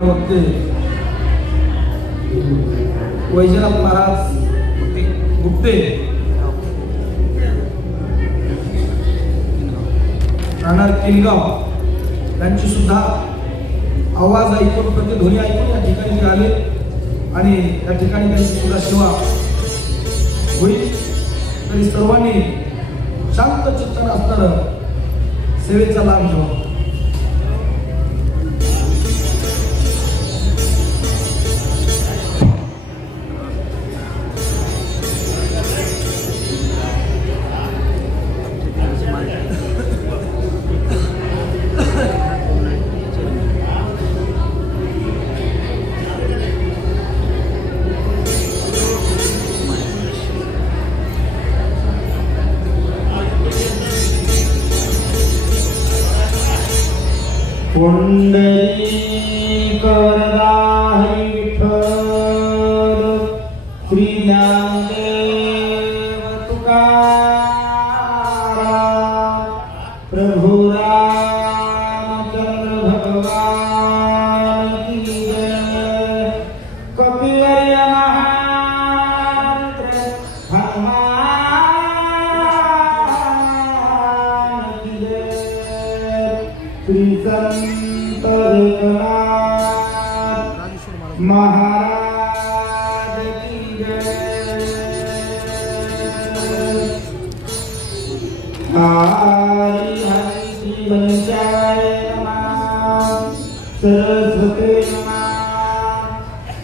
वक्ते वैजनाथ महाराज गुप्ते राहणार किनगाव यांची सुद्धा आवाज ऐकून प्रतिध्वनी ऐकून या ठिकाणी आले आणि या ठिकाणी त्यांची सुद्धा सेवा होईल. तरी सर्वांनी शांत चित्ताने असणारं सेवेचा लाभ घ्यावा. पुंडरी करदा हरी विठ्ठल श्री ज्ञानदेव तुकाराम प्रभु रामचंद्र भगवान की जय. कपिवर्य महामंत्र हनुमान की जय. श्री संत एकनाथ महाराज की जय. हरि हरि श्री गणेशाय नमः. सरस्वती नमः.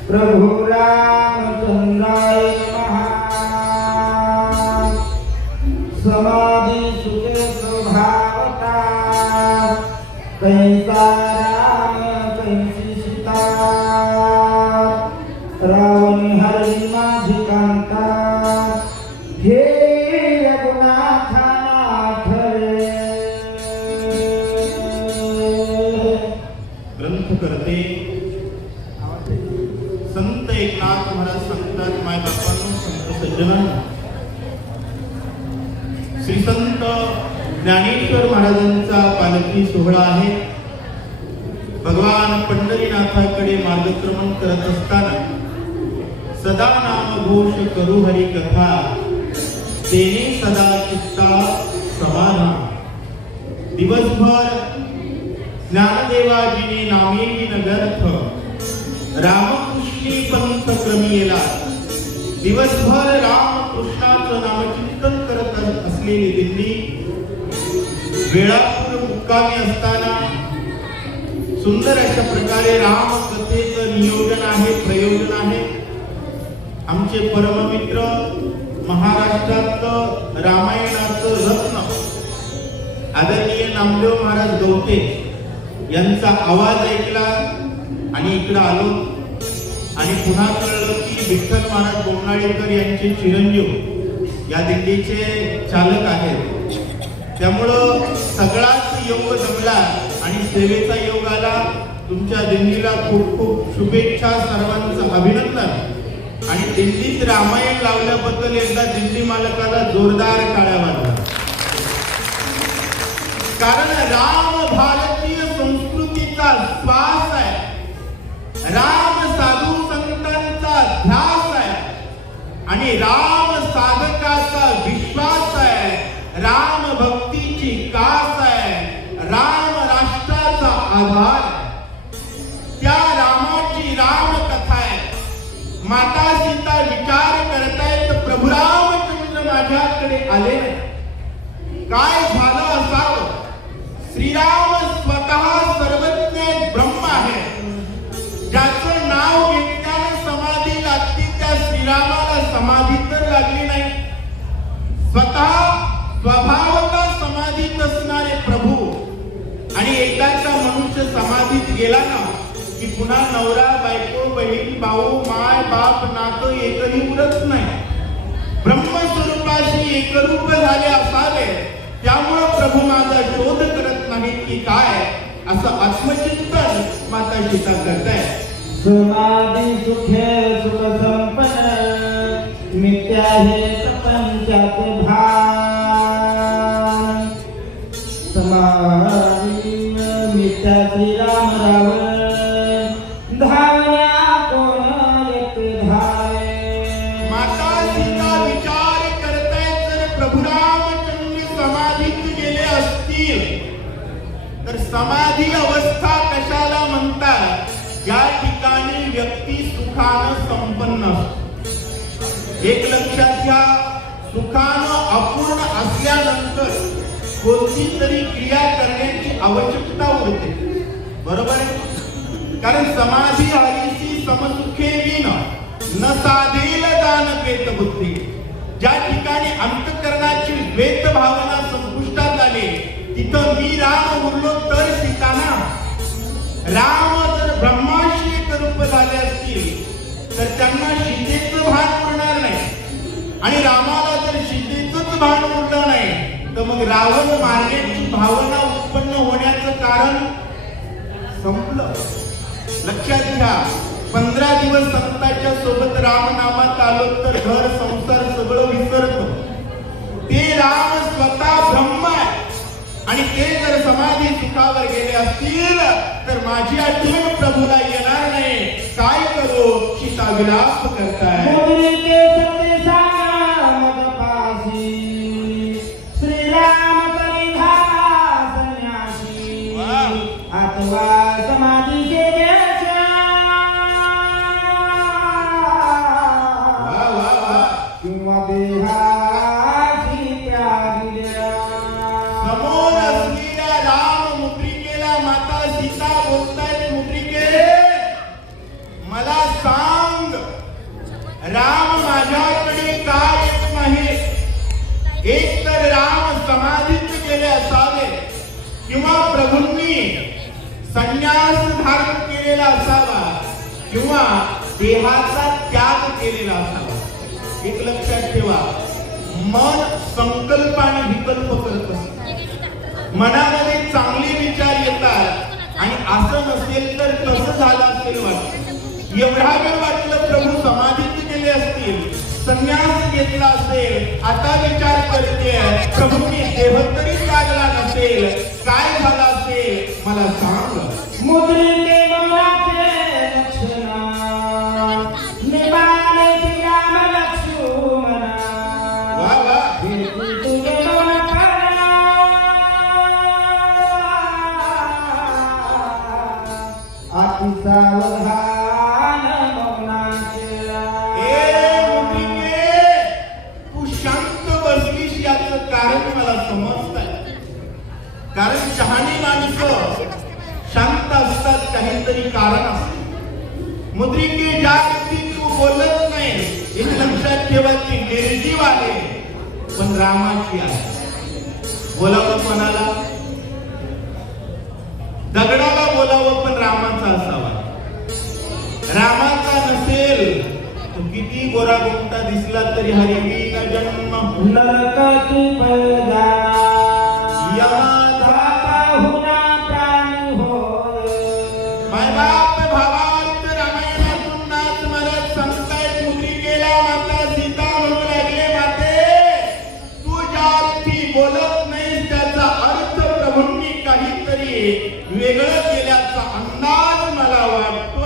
प्रभु रामचंद्राय नमः. समाधि सुखे स्वभावता कैसा राम कैसी सीता रावणी हरी माझी कांता हे रघुनाथा नाथ रे. ग्रंथ करते संत एकनाथ महाराज सांगतात, माय बापांनो, संत सज्जनांनो, श्री संत ज्ञानेश्वर महाराजांचा पालखी सोहळा आहे. भगवान पंढरीनाथाकडे मार्गक्रमण करत असताना सदा नाम घोष करू हरी कथा तेने सदा चित्ता समाधान. दिवसभर ज्ञानदेवाजीने नामेही नगर्थ रामकृष्णी पंथ क्रमी येला. दिवसभर रामकृष्णाचं नामचिंतन करत असलेली दिल्ली वेळापूर मुक्कामी असताना सुंदर अशा प्रकारे राम कथेचं नियोजन आहे, प्रयोजन आहे. आमचे परममित्र महाराष्ट्रातलं रामायणाचं रत्न आदरणीय नामदेव महाराज गवते यांचा आवाज ऐकला आणि इकडं आलो आणि पुन्हा कळलं की विठ्ठल महाराज बोमनाळेकर यांचे चिरंजीव या दिंडीचे चालक आहेत. त्यामुळं सगळाच योग जमला आणि सेवेचा योग आला. तुमच्या दिंडीला खूप खूप शुभेच्छा, सर्वांचं अभिनंदन. आणि दिंडीत रामायण लावल्याबद्दल एकदा दिंडी मालकाला जोरदार टाळ्या वाजवा. कारण राम भारतीय संस्कृतीचा श्वास आहे. राम साधू संतांचा ध्यास आहे आणि राम साधकाचा विश्वास आहे. राम भक्तीची कास आहे. राम राष्ट्राचा आधार. त्या रामाची राम कथा आहे. माता सीता विचार करतायत, प्रभू रामचंद्र माझ्याकडे आले, काय झालं असावं. श्रीराम स्वतः सर्वज्ञ ब्रह्म आहे. ज्याचं नाव घेतल्यानं समाधी लागते त्या श्रीरामाला समाधी तर लागली नाही. स्वतः स्वभावता समाधीत असणारे प्रभू आणि एकदाचा मनुष्य समाधीत गेला ना की पुन्हा नवरा बायको बहीण भाऊ माय बाप नातं एकही उरत नाही. ब्रह्मस्वरूपाशी एकरूप झाले असावे. त्यामुळे प्रभू माझा शोध करत नाही की काय, असं आत्मचिंतन माता सीता करताय. समाधी सुखे सुख संपन्न मिथ्या हे प्रपंचात भान. समाधी मिथ्या श्रीराम रावण समाधी अवस्था कशाला म्हणतात? ज्या ठिकाणी व्यक्ती सुखानं संपन्न असतो. एक लक्षात घ्या, सुखानं अपूर्ण असल्यानंतर कोणती तरी क्रिया करण्याची आवश्यकता उरते. बरोबर आहे? कारण समाधी हरीसी समसुखे विन न साधेल दान द्वेत बुद्धी. ज्या ठिकाणी अंतःकरणाची द्वेत भावना संपुष्टात आली, तिथं मी राम उरलो तर सीता ना. राम जर ब्रह्माशी एक रूप झाले असतील तर त्यांना सीतेचं भान उरणार नाही, आणि रामाला जर सीतेचंच भान उरलं नाही तर मग रावण मारण्याची भावना उत्पन्न होण्याचं कारण संपलं. लक्षात घ्या, 15 दिवस संतांच्या सोबत रामनामात आलो तर घर संसार सगळं विसरतो. ते राम स्वतः ब्रह्म आहे, आणि ते जर समाधी सुखावर गेले असतील तर माझी आठवण प्रभूला येणार नाही. काय करू? सीता विलाप करताय. श्रीराम संन्यासी अथवा समाधी किंवा देहाची त्यागिल्या. समोर असलेल्या राम मुद्रिकेला माता सीता बोलतायत, मुद्रिके मला सांग, राम माझ्याकडे का येत नाही? एक तर राम समाधीत गेले असावे, किंवा प्रभूंनी संन्यास धारण केलेला असावा, किंवा देहाचा त्याग केलेला असावा. एक लक्षात ठेवा, मन संकल्प आणि विकल्प करत असते. मनामध्ये चांगले विचार येतात, आणि असं नसेल तर कसं झालं असेल वाटतं. एवढा वेळ वाटलं प्रभू समाधीत गेले असतील, संन्यास घेतला असेल, आता विचार करते प्रभूंनी देह तरी त्यागला नसेल, काय झालं असेल मला सांग. मुद्रिके मनाचे लक्षणा निभाले राम लक्ष्मणा. वा वा. तुझे मन करा अति सावधान मौनाचे. तू शांत बसलीस याचं कारण मला समजतंय. कारण शहाणी माणसं शांत असतात, काहीतरी कारण असते. मुद्रिके ज्या व्यक्ती तू बोलत नाही, एक लक्षात ठेवा, ती निर्जीव आहे पण रामाची आहे. बोलावं कोणाला? दगडाला बोलावं पण रामाचा असावा. रामाचा नसेल तो किती गोरा गोमटा दिसला तरी हरिवीचा जन्म नरकाची पैदा यमाचा हुना प्राणी होय. मायबाप भावार्थ रामायणातून नाच मरत सांगतायत, मुद्रिकेला माता सीता म्हणू लागले, माते तू ज्या अर्थी बोलत नाहीस त्याचा अर्थ प्रभूंनी काहीतरी वेगळं केल्याचा अंदाज मला वाटतोय.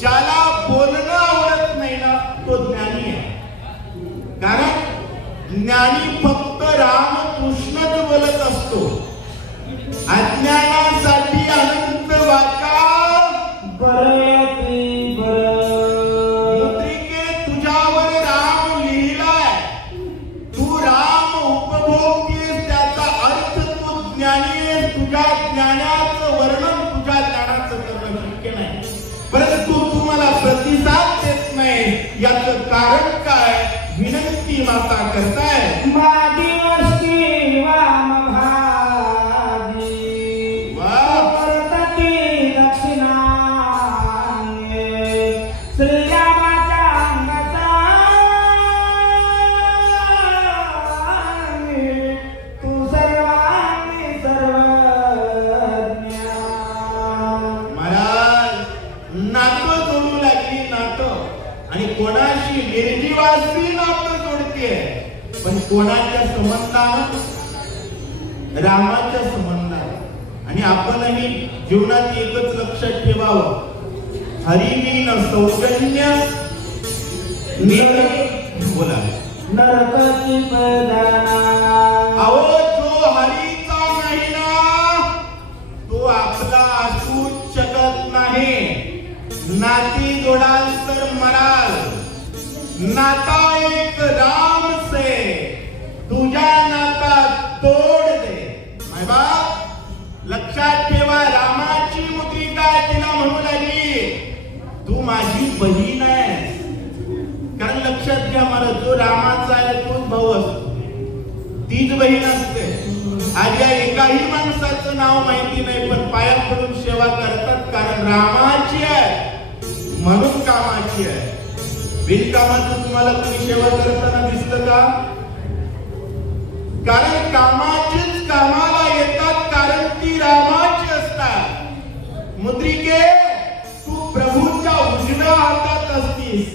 ज्याला बोलणं आवडत नाही ना तो ज्ञानी आहे. कारण ज्ञानी फक्त रामकृष्णच बोलत असतो. अज्ञानासाठी अनंत वाका मुद्रिके तुझ्यावर राम लिहिलाय, तू राम उपभोगतेस, त्याचा अर्थ तू ज्ञानी आहेस. तुझ्या ज्ञानाचं वर्णन तुझ्या ज्ञानाचं करणं शक्य नाही, परंतु तू मला प्रतिसाद देत नाही. याचं कारण काय? विनंती माता करताय. माझी वस्ती वाम भागी परतती दक्षिणांगे. श्रीरामाच्या अंगाचा तू सर्वांनी कोणाशी निर्जीवाशी नातं जोडते, पण कोणाच्या संबंधानं? रामाच्या संबंधानं. आणि आपणही जीवनात एकच लक्षात ठेवावं, हरिविन सौजन्य बोला नरकची प्रधाना. अहो, जो हरीचा नाही ना, तो आपला असूच शकत नाही. नाती जोडाल तर मराल, नाता एक राम से, तुझ्या नाता तोड दे. माय बाप, लक्षात ठेवा, रामाची मुद्रिका आहे, तिला म्हणू लागली तू माझी बहीण आहे. कारण लक्षात घ्या, मला जो रामाचा आहे तोच भाऊ असतो, तीच बहीण असते. आज या एकाही माणसाचं नाव माहिती नाही, पण पाया पडून सेवा करतात, कारण रामाची आहे म्हणून कामाची आहे. बिनकामाचं तुम्हाला तुम्ही सेवा करताना दिसलं का? कारण कामाचीच कामाला येतात, कारण ती रामाची असतात. मुद्रिके, तू प्रभूच्या उजव्या हातात असतीस,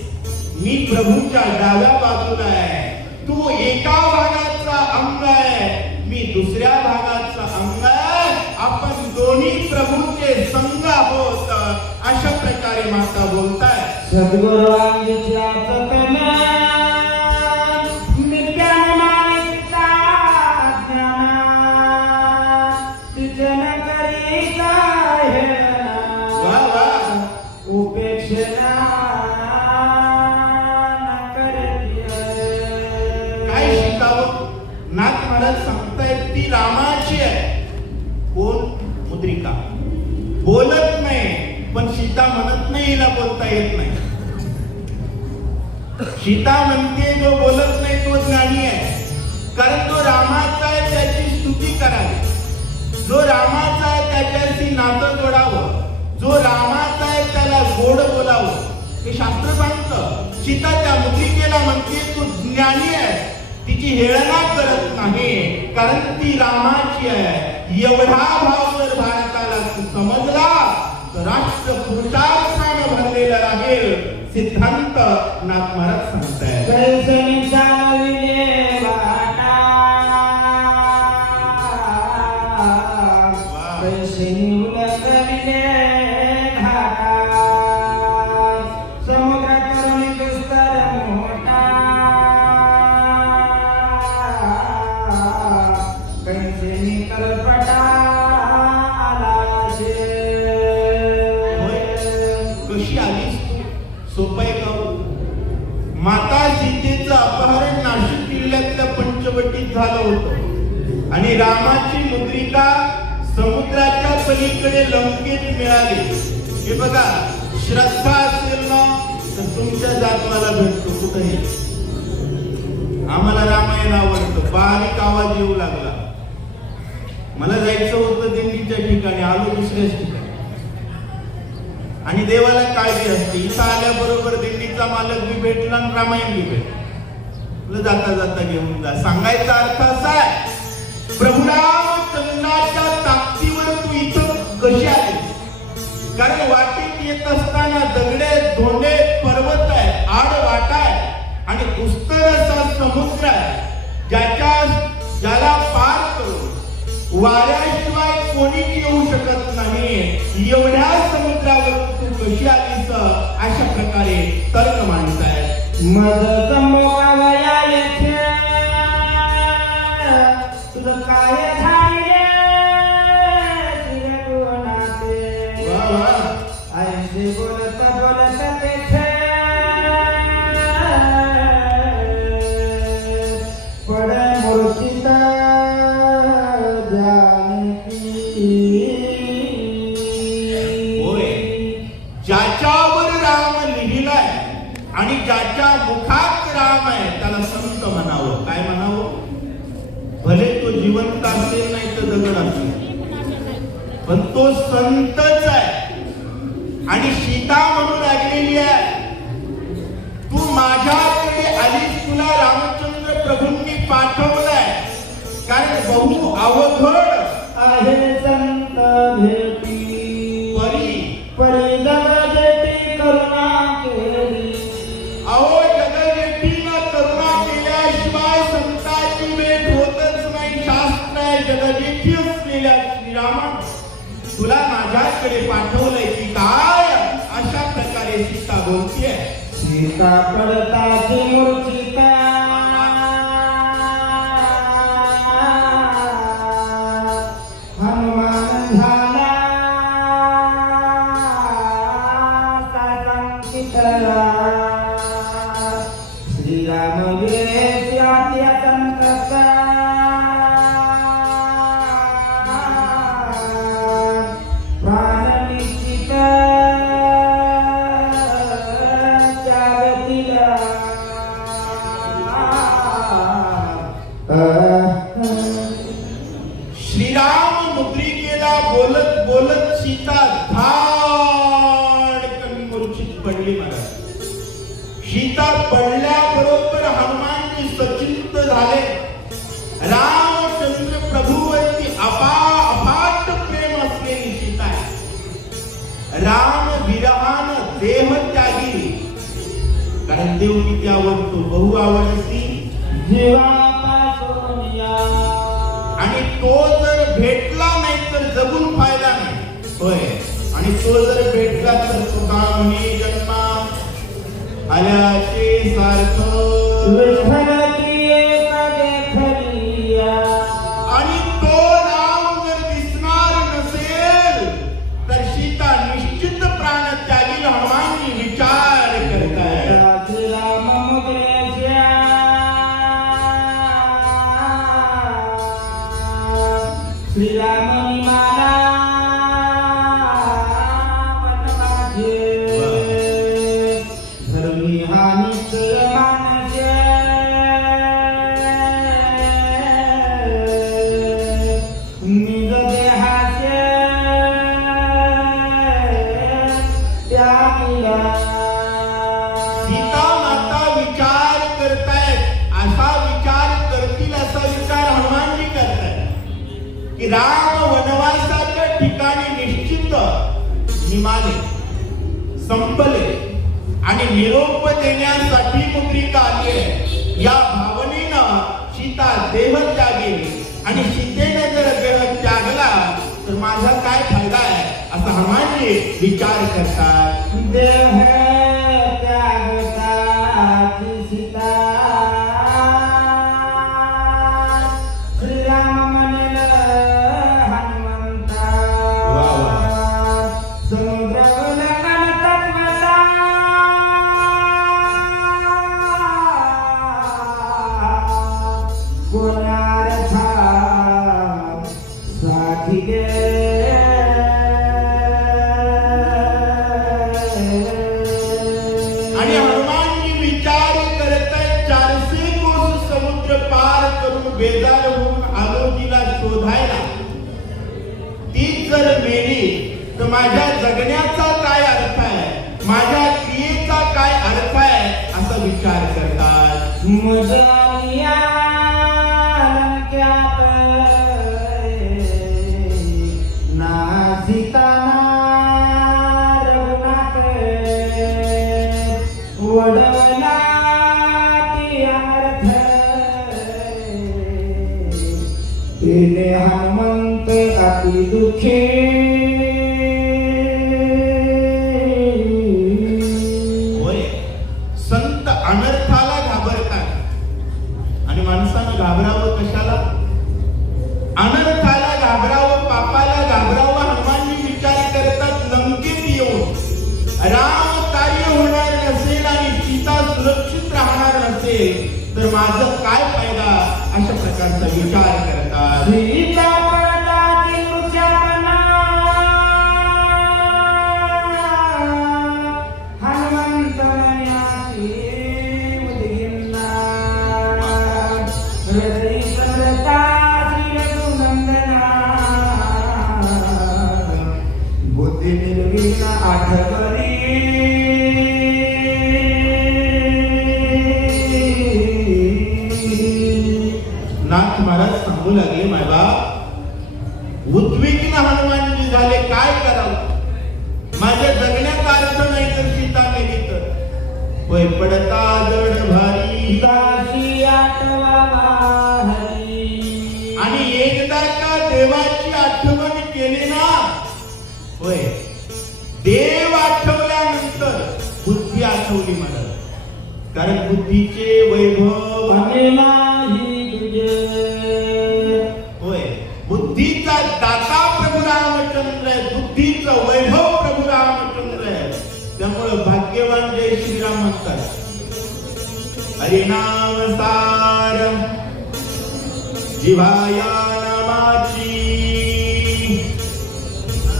मी प्रभूच्या डाव्या बाजूला आहे. तू एका भागाचा अंग आहे, मी दुसऱ्या भागाचा अंग आहे. आपण दोन्ही प्रभूचे संग आहोत, अशा प्रकारे माता बोलताय. सद्गुरु आंगितल्याचं कल्याण, नित्याने मानिता ज्ञाना, तिचे न करीता हेळना, वा वा, उपेक्षेना न करीत. काय शिकावं? नाथ महाराज सांगतायत ती रामाची आहे. कोण? मुद्रिका. बोलत नाही, पण सीता म्हणत नाही हिला बोलता येत नाही. सीता म्हणते जो बोलत नाही तो ज्ञानी आहे, कारण तो रामाचा आहे त्याची स्तुती करावी. जो रामाचा आहे त्याच्याशी नातं जोडावं, जो रामाचा आहे त्याला गोड बोलावं, हे शास्त्र सांगतं. सीता त्या मुद्रिकेला म्हणते तू ज्ञानी आहे, तिची हेळना करत नाही, कारण ती रामाची आहे. एवढा भाव जर भारताला समजला तर राष्ट्र पुरुषार्थानं भरलेला राहील. सिद्धांत नाथ महाराज सांगतायत. कैसनी चालविले वाटा, कैसनी उलगविले घाटा, समुद्र करुणी दुस्तर मोठा, कैसनी कलपटा आलाशे. कशी आलीस तू? सोपं आहे का? माता सीतेचं अपहरण नाशिक जिल्ह्यातल्या पंचवटीत झालं होतं आणि रामाची मुद्रिका समुद्राच्या पलीकडे लंकेत मिळाली. हे बघा, श्रद्धा असेल ना तर तुमच्या जातवाला भेटतो कुठेही. आम्हाला रामायण आवडतं, बारीक आवाज येऊ लागला. मला जायचं होतं दिल्लीच्या ठिकाणी, आलो दुसऱ्याच ठिकाणी. आणि देवाला काळजी असते, इथं आल्याबरोबर दिल्लीचा मालक बी भेटला आणि रामायण बी भेटला. जाता जाता घेऊन जा. सांगायचा अर्थ असा आहे, प्रभू रामचंद्राच्या ताकदीवर तू इथं कशी आली? कारण वाटेत येत असताना दगडे, धोंडे, पर्वत आहे, आड वाटा आहे आणि दुस्तर असा समुद्र आहे, ज्याला पार करून वाऱ्याशिवाय कोणीच येऊ शकत नाही. एवढ्या समुद्रावर तू कशी आलीस? अशा प्रकारे तर्क मांडतायत. मज संभोगावया येथे तुझं काय झाले श्रीगुणाचे. वा वा, ऐसे बोलत बोलत तेथे पड मूर्तीत ज्याच्यावर राम लिहिलाय आणि ज्याच्या मुखात राम आहे त्याला संत म्हणावं. काय म्हणावं? भले तो जिवंत असेल नाही तर दगड असेल, पण तो संतच आहे. आणि सीता म्हणून लागलेली आहे, तू माझ्याकडे आलीस, तुला रामचंद्र प्रभूंनी पाठवलंय, कारण बहु अवघड आहे संत भेटी. परी परी जगदेटी करुणा केली. अहो पाठवलंय की काय अशा प्रकारे सीता बोलतीये. सीता पडताची मूर्छिता हनुमान झाला सासंकितला श्रीराम गेले त्यात्या संतता प्राण निश्चित जागतिला श्रीराम मुद्रिकेला बोलत बोलत सीता धाडकन मूर्छित पडली. महाराज सीता पडल्याबरोबर हनुमानजी सचिंत झाले. रामचंद्र प्रभूवरती अफाट प्रेम असलेली सीता आहे. राम विरहान देह त्यागी, कारण देव किती आवडतो, बहु आवडती जीवापासून या आणि तो जर भेटला नाही तर जगून फायदा नाही. होय, आणि तो जर भेटला तर तुका म्हणे जन्मा आल्याचे सार्थ. विठ्ठल की एक देखलिया आणि तो राम जर दिसणार नसेल तर सीता निश्चित प्राण त्यागील. हनुमानजी विचार करताय. श्रीराम मुद्रेच्या श्रीराम निमाला वनवाजे धर्मी हानिच मानसे निज देहाचे त्यागिला. सीता माता विचार करतायत. असा विचार करतील असा विचार हनुमानजी करतायत की राम वनवासाच्या ठिकाणी निश्चित निमाले, संपले आणि निरोप देण्यासाठी मुद्रिका आली आहे. या भावनेनं सीता देह त्यागेल आणि सीतेने जर देह त्यागला तर माझा काय फायदा आहे असा हनुमानजी विचार करतात. देह त्यागताची सीता श्रीराम म्हणेल हनुमंता वा वा. समुद्र उल्लंघन तत्वता कोणार्था साठी गे आणि हनुमानजी विचार करत आहेत. 400 कोस समुद्र पार करून बेजार होऊन आलो तिला शोधायला. ती जर मेली तर माझ्या जगण्याचा काय अर्थ आहे, माझ्या क्रियेचा काय अर्थ आहे असा विचार करतात. मुजलिया लंक्यात ना सीता ना रघुनाथ वडवला ती अर्थ तिने हनुमंत अति दुःखी होय, संत अनर्थाला घाबरतात आणि माणसानं घाबरावं कशाला? अनर्थाला घाबरावं, पापाला घाबरावं. हनुमानजी विचार करतात लंकेत येऊन राम कार्य होणार नसेल आणि सीता सुरक्षित राहणार नसेल तर माझं काय फायदा अशा प्रकारचा विचार करतात. सीता पडताची मूर्छापना हनुमंत मन्यासी उद्गिन्ना हृदय समरता श्री रघुनंदना बुद्धी निर्विघ्न आठवणी नाथ महाराज सांगू लागले, मायबा उद्विग्न हनुमानजी झाले, काय करावं? माझ्या जगण्याचा अर्थ नाही तर सीता मेली तर. होय, पडता जड भारी दासी आठवा हरी आणि एकदा का देवाची आठवण केली ना, होय देव आठवल्यानंतर बुद्धी आठवली मला, कारण बुद्धीचे वैभव आणि नाही तुझे. होय. बुद्धीचा दाता प्रभू रामचंद्र आहे, बुद्धीचं वैभव प्रभू रामचंद्र आहे. त्यामुळे भाग्यवान जय श्रीराम म्हणतात. हरिनाम सार जिव्हाया नामाची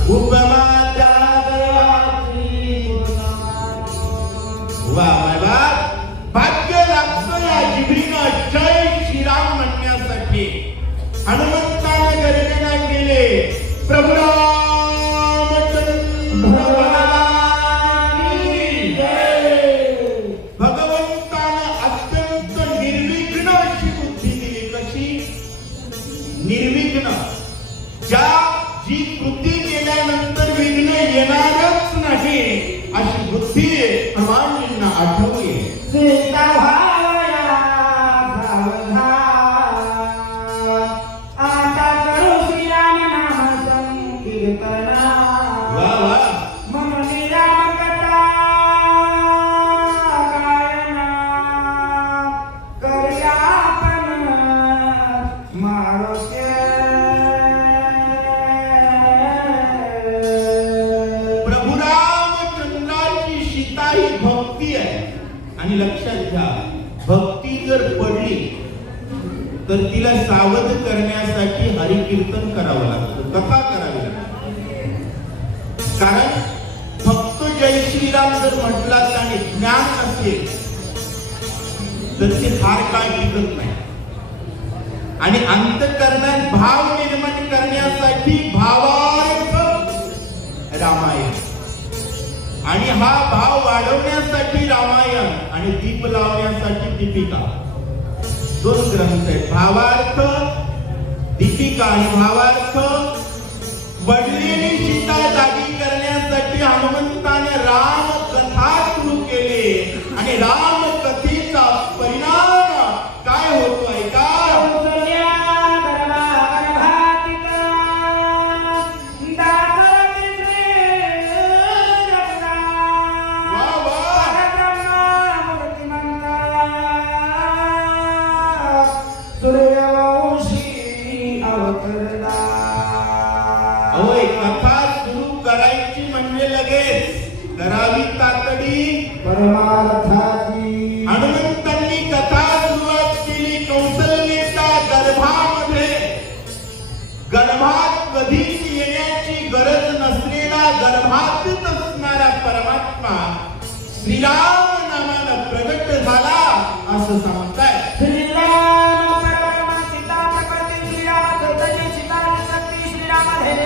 उपमा त्या देवाची. वा वा, भाग्य लागतं या जिभेनं जय श्रीराम म्हणण्यासाठी. हनुमंताने गर्जना केले, प्रभू रामचंद्र भगवानाची जय. भगवंतानं अत्यंत निर्विघ्न अशी बुद्धी दिली. कशी निर्विघ्न? जी कृती केल्यानंतर विघ्न येणारच नाही अशी बुद्धी हनुमानजींना आठवली. सीता भाया सावधान, आता करू श्रीराम नाम संकीर्तना. वा वा. म्हणून राम कथा गायना करूया आपण मारुती. प्रभू रामचंद्राची सीता ही भक्ती आहे. आणि लक्षात घ्या, भक्ती जर पडली तर तिला सावध करण्यासाठी हरिकीर्तन करावं लागतं, कथा करावी लागते. कारण फक्त जय श्रीराम जर म्हटलात आणि ज्ञान नसेल तर ते फार काळ टिकत नाही. आणि अंतःकरणात भाव निर्माण करण्यासाठी भावार्थ रामायण, आणि हा भाव वाढवण्यासाठी रामायण, आणि दीप लावण्यासाठी दीपिका. दोन ग्रंथ आहेत, भावार्थ दीपिका. आणि भावार्थ बडलेली सीता जागी करण्यासाठी हनुमंताने राम कथा सुरू केली. आणि राम कथेचा परिणाम काय होतो ऐका. कथा सुरू करायची म्हणजे लगेच करावी तातडी परमार्थाची. हनुमंतांनी कथा सुरुवात केली कौशल्येच्या गर्भामध्ये. गर्भात कधीच येण्याची गरज नसलेला, गर्भातच असणारा परमात्मा श्रीराम नामानं प्रगट झाला असं सांगताय. श्रीराम परम सीता प्रकृती श्रीराम चैतन्य सीता शक्ती श्रीराम धैर्य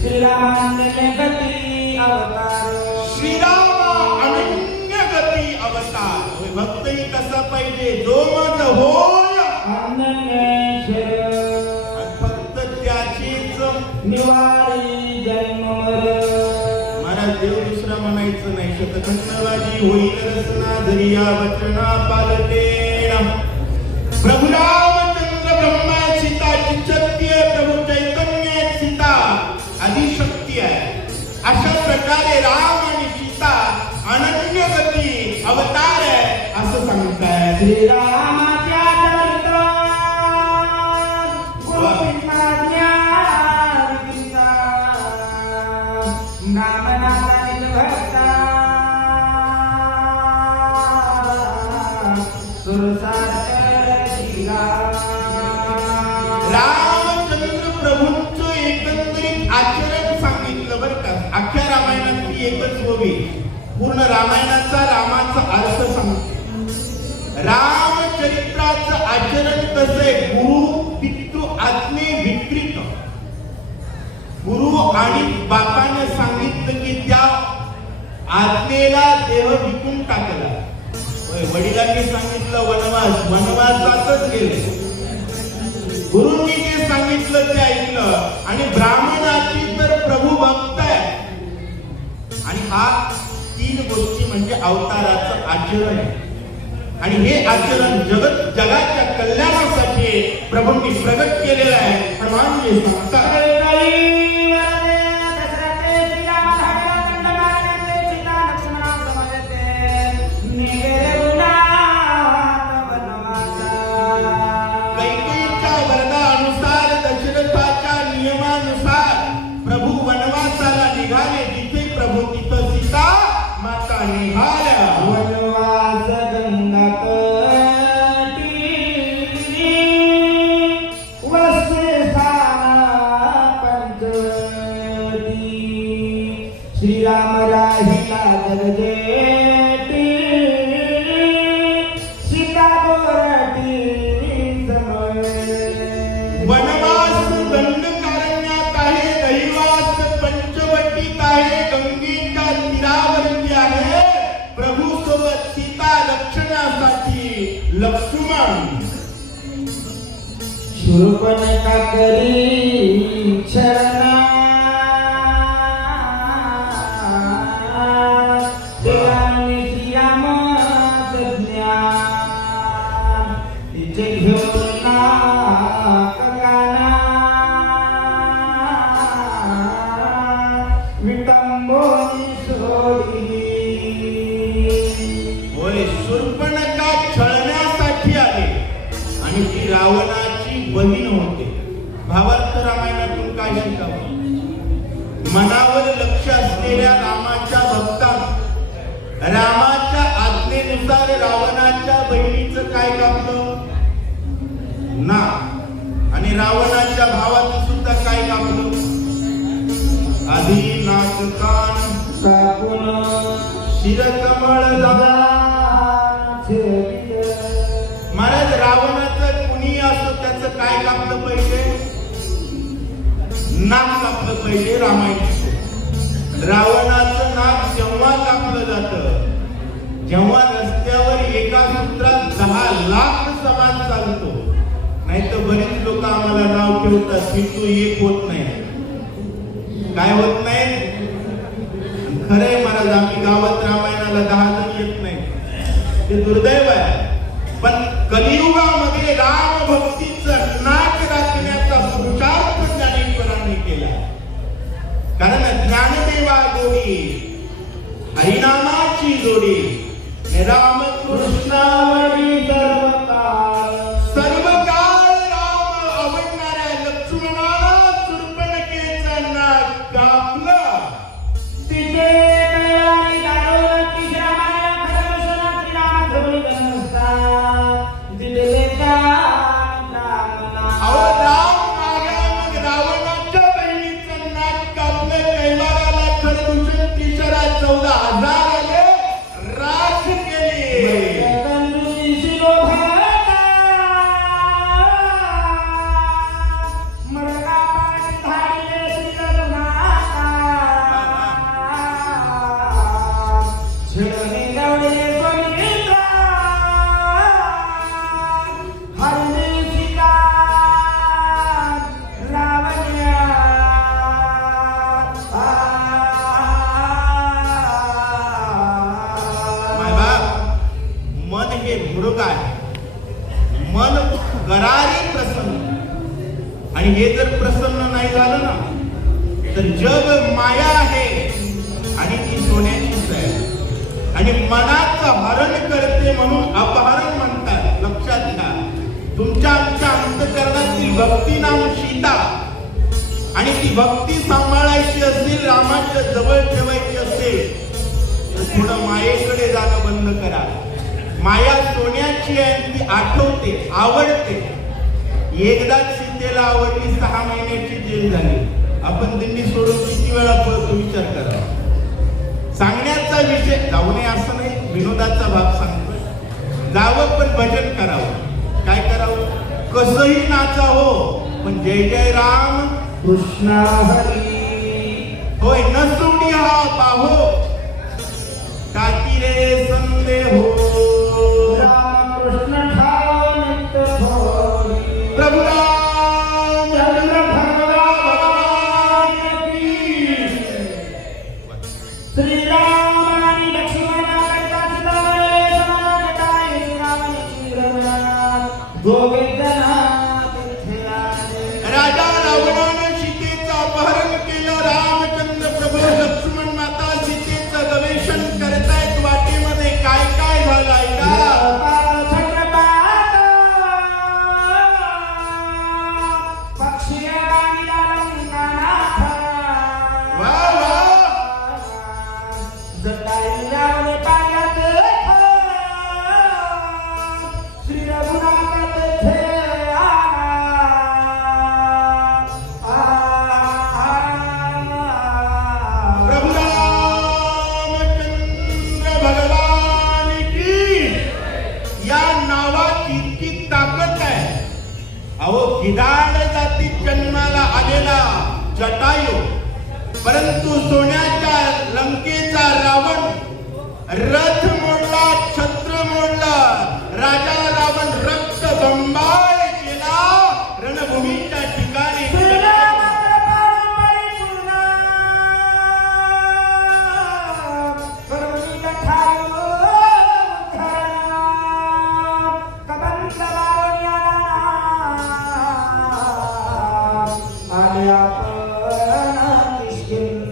श्रीरामान्य गती अवतार. श्रीराम अनन्य गती अवतार. भक्तही कसा पाहिजे, जो मत होय अनन्येश्वर फक्त त्याचीच निवारी जन्म मरण. मला देव दुसरा म्हणायचं नाही. शतखंडवादी होईल रसना धरिया वचना पालटेण. प्रभू रामचंद्र ब्रह्मा सीता शक्ती आहे, प्रभू चैतन्य सीता आदिशक्ती आहे. अशा प्रकारे राम आणि सीता अनन्य गती अवतार आहे असं सांगताय. श्रीरामाच्या चरित्रात गोपीनाथ नामनाथातील भक्ता सुरसागर श्रीराम. रामचंद्र प्रभूंचं एकंदरीत आचरण सांगितलं बरं का. अख्ख्या रामायणातली एकच ओवी, पूर्ण रामायणाचा रामाचा अर्थ सांगतो. रामचरित्राचं आचरण कसं आहे, गुरु पितृ आज्ञे विकृत. गुरु आणि बापाने सांगितलं की त्या आज्ञेला देह विकून टाकला. वडिलांनी सांगितलं वनवास, वनवासातच गेले. गुरुंनी जे सांगितलं ते ऐकलं. आणि ब्राह्मणाची तर प्रभू भक्त आहे. आणि हा तीन गोष्टी म्हणजे अवताराचं आचरण आहे. आणि हे आचरण जगाच्या कल्याणासाठी प्रभूंनी प्रगट केलेलं आहे. हनुमानजी सांगतात. श्रीराम राहिला जगजेटी सीता गोरटी जमळे वनवास दंडकारण्यात आहे, रहिवास पंचवटीत आहे, गंगेच्या तीरावरती आहे. प्रभू सोबत सीता रक्षणासाठी लक्ष्मण. शूर्पणखा करी शरणा देवाने श्रीरामाचं ज्ञान तिचे घेऊन नाकाना विटंबोनी सोडी. होय, शूर्पणखा छळण्यासाठी आले आणि ती रावणाची बहीण होते. भावार्थ रामायणातून काय शिकावं? मनावर लक्ष असलेल्या रामाच्या भक्तांना रामाच्या आज्ञेनुसार रावणाच्या बहिणीचं काय कापलं? नाक. आणि रावणाच्या भावाचं सुद्धा काय कापलं? आधी नाक कान कापून शिरकमळ झाला. महाराज, रावणाचं कुणी असो त्याचं काय कापलं पाहिजे? नाक कापलं पाहिजे. रामायण रावणाचं नाक जेव्हा कापलं जातं जेव्हा रस्त्यावर एका सूत्रात 10 लाख समान चालतो. नाही तर बरीच लोक आम्हाला नाव ठेवतात की तू एक होत नाही. काय होत नाही? खरंय महाराज, आम्ही गावात रामायणाला 10 जण येत नाही, ते दुर्दैव आहे. पण कलियुगामध्ये राम भक्तीचं नाक राखण्याचा पुरुषार्थ ज्ञानेश्वरांनी केला. कारण ज्ञानदेवा गोडी हरिनामाची जोडी राम कृष्णावरी सर्व काळ राम आवडणाऱ्या लक्ष्मणाला शूर्पणखेचं नाक कापलं. तिथे नयनाने दारोवरती श्रामाया खरवशनाची नाम धवळी नसतात दिलेले दान नामना. अहो, राम आला मग रावणाच्या बहिणीचं नाक कापलं. कैवाराला खरदूषण तिसरा 14,000 आले, राख केली. कंजूसी लोभाला मरगा पाणी धाडले श्रीरघुनाथा. छळणे दवडले सोनिका हरणे सीता लावण्या. माय बाप, मन हे मृग आहे. मन करारी प्रसन्न. आणि हे जर प्रसन्न नाही झालं ना तर जग माया आहे आणि ती सोन्याचीच आहे. आणि मनाचं हरण करते म्हणून अपहरण म्हणतात. लक्षात घ्या, तुमच्या आमच्या अंतःकरणातील भक्ती नाम सीता आणि ती भक्ती सांभाळायची असेल, रामाच्या जवळ ठेवायची असेल तर थोडं मायेकडे जाणं बंद करा. माया सोन्याची आहे, ती आठवते, आवडते. एकदाच सीतेला आवडली, 6 महिन्याची जेल झाली. आपण दिल्ली सोडून किती वेळा पळतो विचार करा. सांगण्याचा विषय जाऊ नये असं नाही, विनोदाचा भाग सांगतोय. जावं पण भजन करावं. काय करावं? कसंही नाचा हो, पण जय जय राम कृष्ण हरी. होय, न सोडी हा पाहो टाकी रे संदेहो. राम कृष्ण ठाव नित्य भोरी. प्रभु राम चंद्र भगवान की. श्रीराम आणि लक्ष्मण करता सीतावरे समान गटाय. श्रीरामाची रघुनाथ गोविंदनाथ तिथे आले. राजा रावणानं सीतेचं अपहरण केलं. रामचंद्र प्रभू लक्ष्मण माता सीतेचं गवेषण करतायत. वाटेमध्ये काय काय गिधाड जातीत जन्माला आलेला जटायू, परंतु सोन्याच्या लंकेचा रावण रथ मोडला, छत्र मोडला, राजा रावण रक्त बंबाळ केला, रणभूमीच्या ठिकाणी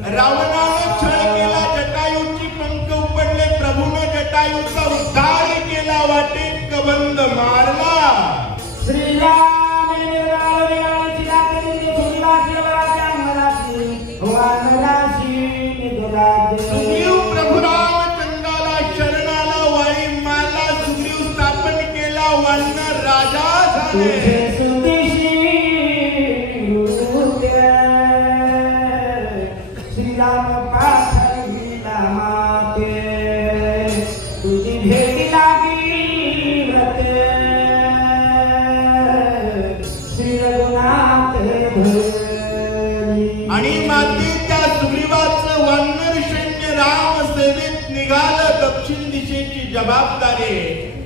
रावणाने छळ केला, जटायूची पंख उपडले, प्रभूने जटायूचा उद्धार केला, वाटेत कबंद मारला. सुग्रीव प्रभू रामचंद्राला शरणाला, वाई मारला, सुग्रीव स्थापन केला, वानर राजा झाले. श्रीराम पाठविला माते, तुझी भेट लागी व्रते, श्री रघुनाथ धरी. आणि माते त्या सुग्रीवाचं वानर सैन्य राम सेवेत निघालं. दक्षिण दिशेची जबाबदारी,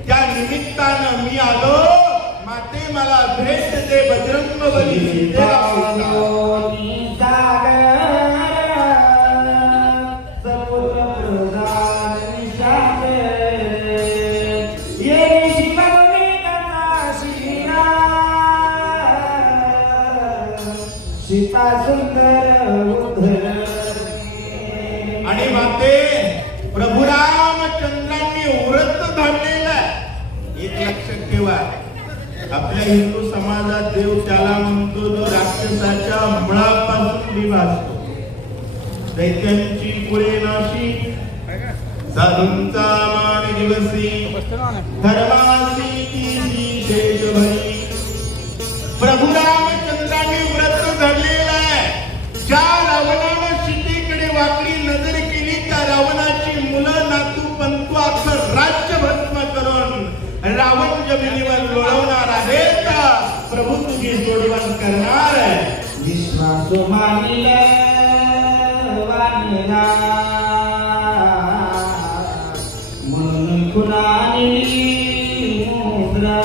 त्या निमित्तानं मी आलो. माते मला भेट दे, बजरंग बली. सीता सुंदर उधर. आणि माते प्रभू रामचंद्रांनी व्रत धरलेलं आहे. एक लक्षात ठेवा, आपल्या हिंदू समाजात देव त्याला म्हणतो जो राक्षसाच्या मुळापासून विभासतो. दैत्यांची कुळे नाशी, साधूंचा मान दिवसी, धर्मासी कीसी शेष भरी. प्रभू रामचंद्रांनी व्रत धरलेलं आहे. ज्या रावणानं सीतेकडे वाकडी नजर केली, त्या रावणाची मुलं, नातू, पंतू, अख्खं राज्य भस्म करून रावण जमिनीवर लोळवणार आहे. प्रभू तुझी सोडवण करणार आहे. विश्वास मानिले वानिला, म्हणून कुणाली मुद्रा,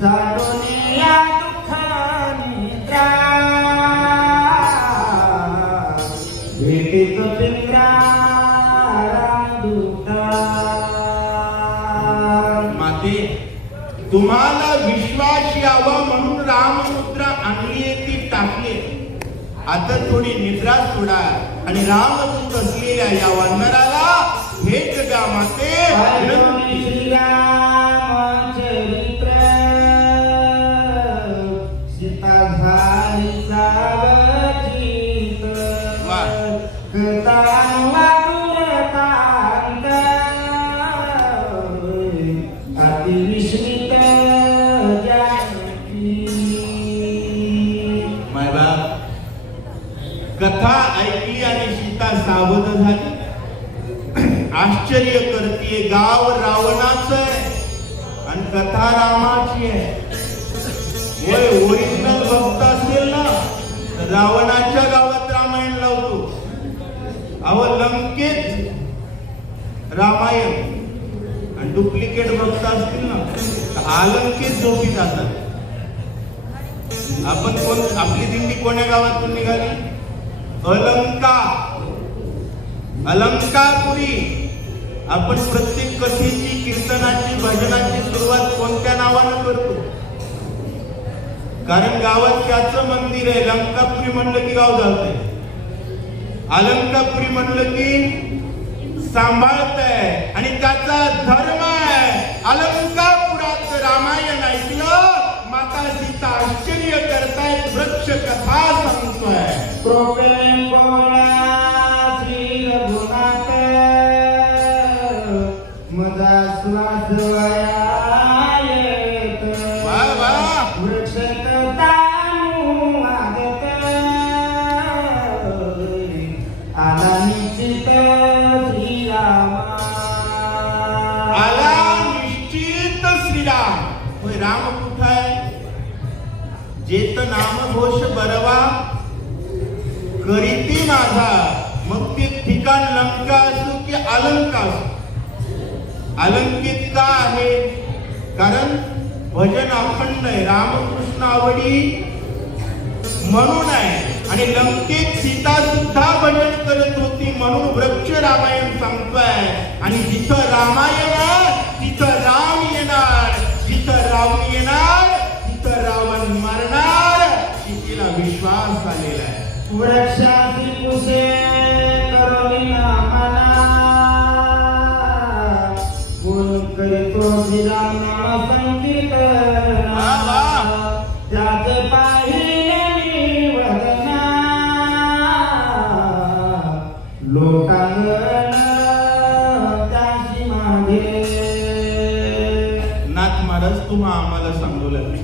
साडून या दुःखाने त्रास, भेटीत पिंजरा रामदूता. माते तुम्हाला विश्वास यावा म्हणून राममुद्रा आणली, ती टाकली. आता थोडी निद्रा सोडा आणि रामदूत असलेल्या या वानराला भेट द्या. माते श्रीरामचरित्र, सीता झाली सावधीत, कथानुवादुरतांत, अतिविस्मित जानकी. मायबाप, कथा ऐकली आणि सीता सावध झाली. आश्चर्य करते, गाव रावणाचं आहे आणि कथा रामाची आहे. होय, ओरिजिनल भक्त असेल ना तर रावणाच्या गावात रामायण लावतो. अहो, लंकेत रामायण, आणि डुप्लिकेट भक्त असतील ना तर अलंकेत झोपी जातात. आपण कोण, आपली दिंडी कोण्या गावातून निघाली? अलंका, अलंकापुरी. आपण प्रत्येक कथेची, कीर्तनाची, भजनाची सुरुवात कोणत्या नावानं करतो? कारण गावात त्याचं मंदिर आहे. लंकापुरी म्हणलं की गाव जातंय, अलंकापुरी म्हणलं की सांभाळतंय आणि त्याचा धर्म आहे. अलंकापुरात रामायण ऐकलं, माता सीता आश्चर्य करतायत, वृक्ष कथा सांगतोय. श्री रघुनाथ, मजा श्वास वयायत, वृक्ष कथानुवादत, आला निश्चित श्रीराम. आला निश्चित श्रीराम. होय, राम कुठं आहे? जेत नामघोष बरवा करीती माझा. मग ते ठिकाण लंका असो की अलंका असो, अलंकित का आहे? कारण भजन अखंड आहे, रामकृष्ण आवडी म्हणून आहे. आणि लंकेत सीता सुद्धा भजन करत होती म्हणून वृक्ष रामायण सांगतोय. आणि जिथं रामायण तिथं राम येणार, जिथं राम येणार तिथं रावण मरणार. सीतेला विश्वास आलेला आहे. वृक्षाची कुसे करुणा मना, गुण करीतो राम नाम संकीर्तन. त्याचे पाहिली वदना, लोकांगण त्याची मागे. नाथ महाराज तुम्हा आम्हाला सांगू लागले,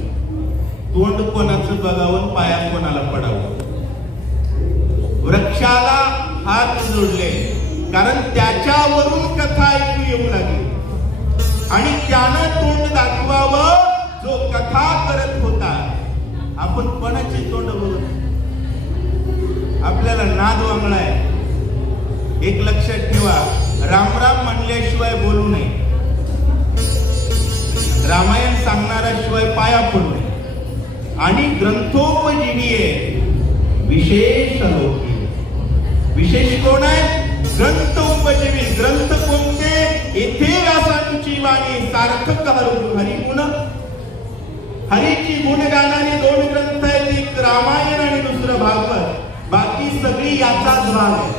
तोंड कोणाचं बघावं, पाया कोणाला पडावं. वृक्षाला हात जोडले कारण त्याच्यावरून कथा ऐकू येऊ लागली. आणि त्यानं तोंड दाखवावं जो कथा करत होता. आपण कोणाचे तोंड बघत? आपल्याला नाद वांगळाय. एक लक्षात ठेवा, रामराम म्हणल्याशिवाय बोलू नये, रामायण सांगणाऱ्याशिवाय पाया पडू नये. आणि ग्रंथोपजीवी आहे, विशेष लोक. विशेष कोण आहे? ग्रंथ उपजीवी. ग्रंथ कोणते? येथे व्यासांची वाणी सार्थक हरिगुण. हरीची गुणगानाने 2 ग्रंथ आहेत, एक रामायण आणि दुसरं भागवत. बाकी सगळी याचाच भाग आहे.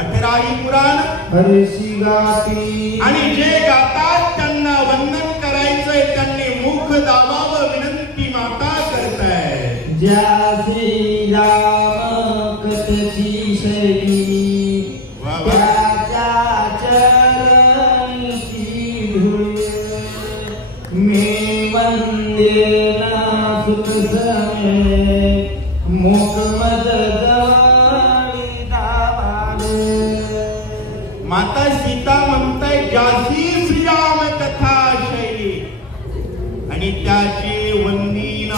18 पुराण हरीची गाती. आणि जे गातात त्यांना वंदन करायचंय त्यांनी मुख दाबावं, विनंती माता करताय. ज्या श्री राम कथेची शैली, त्याच्या चरणीची धूळ. मी वंदेना सुख समे, मुख मद जवळी दाबावे. माता सीता म्हणताय जासी श्रीराम कथा शैली. आणि त्याचे वंदीन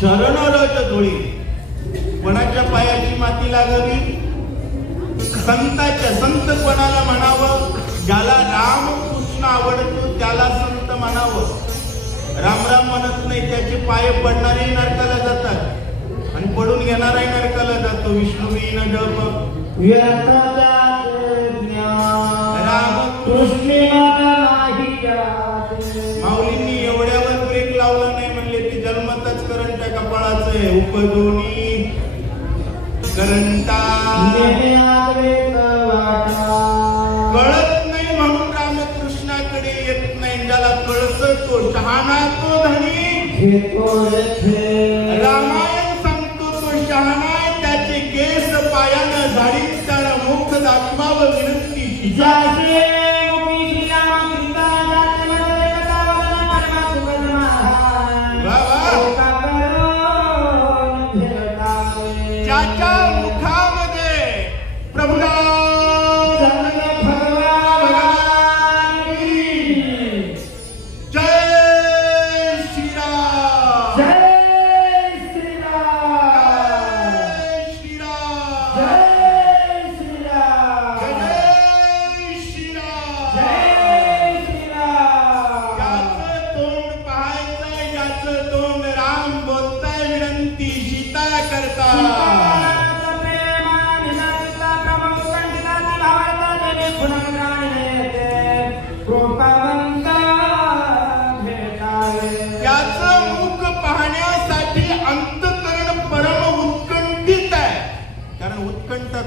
चरण रज धुळी. कोणाच्या पायाची माती लागावी? संताच्या. संत कोणाला म्हणावं? ज्याला रामकृष्ण आवडतो त्याला संत म्हणावं. रामराम म्हणत नाही, त्याचे पाय पडणारे नरकाला जातात आणि पडून घेणाराही नरकाला जातो. विष्णुवीन जप माऊलींनी एवढ्यावर ब्रेक लावला नाही, म्हणले ते जन्मतच करंट कपाळाचे उपदोनी करंटा. कळत नाही म्हणून रामकृष्णाकडे येत नाही. ज्याला कळत तो शहाणा, तो धनी. रामायण सांगतो तो शहाणा, त्याचे केस पायानं झाडीत त्याला मुख दाखवावं, विनंती. ज्याच्या मुखामध्ये प्रभुराम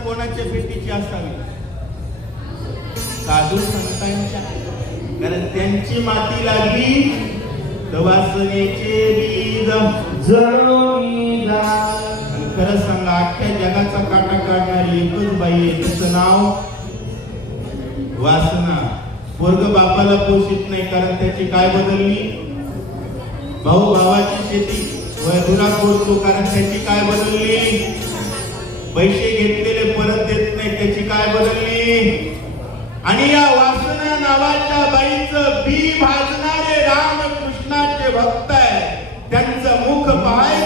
कोणाच्या भेटीची असावी? साधू संतांच्या. कारण त्यांची माती लागली तर वासनेचे बीज जळून. खरं सांगा, अख्ख्या जगाचा काटा काढणारी एकच बाई आहे, तिचं नाव वासना. पोरग बापाला पोषित नाही कारण त्याची काय बदलली? भाऊ भावाची शेती वैधुरा कोरतो कारण त्याची काय बदलली? पैसे घेतलेले परत देत नाही त्याची काय बदलली? आणि या वासना नावाच्या बाईचं बी भाजणारे रामकृष्णाचे भक्त आहे, त्यांचं मुख पाहायचं